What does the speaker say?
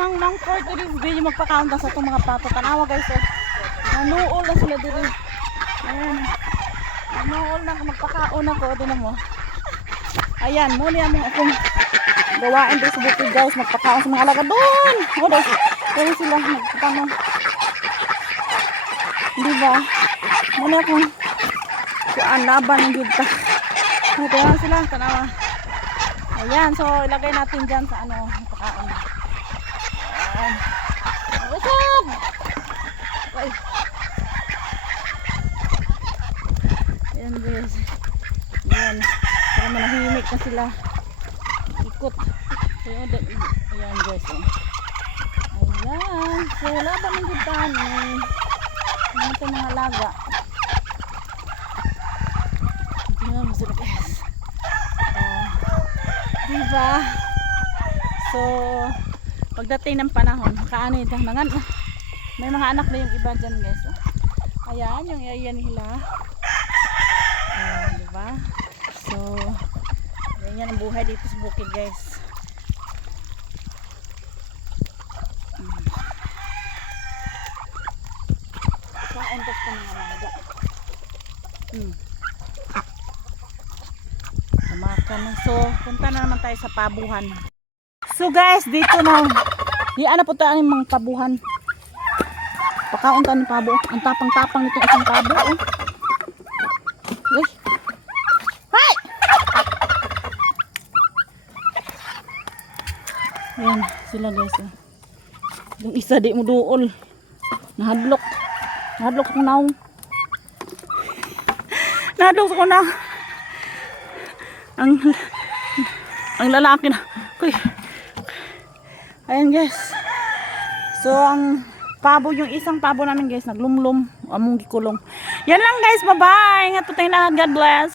ang nang for today's video magpa-count sa itong mga pato. Tanawa guys, oh. Nanuol na sila dito. Ayan. Nanuol na magpakaon ako. Doon mo. Ayan, muna mo akong gawain dito sa bukid guys. Magpakaon sa mga alaga doon. O, doon sila magpakaon. Diba? Muna akong kuan laban ng gita. Ito na sila, tanawa. Ayan, so ilagay natin dyan sa ano, pakaon. Ayan. Usog! Okay. Ayan guys. Ayan. Para manahimik na sila. Ikot. Ayan guys. Ayan. So laban ng gita ni. Ano ito mga laga. Tingnan mo sila guys. Diba? So, pagdating ng panahon, kaano ito, may mga anak na yung iba dyan guys. Ayan, yung iyan nila. Diba? So, yan ang buhay dito sa bukid guys. Kauntok pa mga laga. So, punta na naman tayo sa pabuhan. So guys, dito na. Diyan na punta ang mga pabuhan. Pakaunta ni pabo. Ang tapang-tapang nitong isang pabo. Oh. Uy. Hay! Yan, sila guys. Oh. Yung isa di mo duol. Nahadlok. Nahadlok akong naong. Nahadlok ako na. Ang lalaki na. Uy. Ayan guys. So ang pabo, yung isang pabo namin guys, naglumlum. Among gikulong. Yan lang guys. Bye bye. Ingat po tayong lahat. God bless.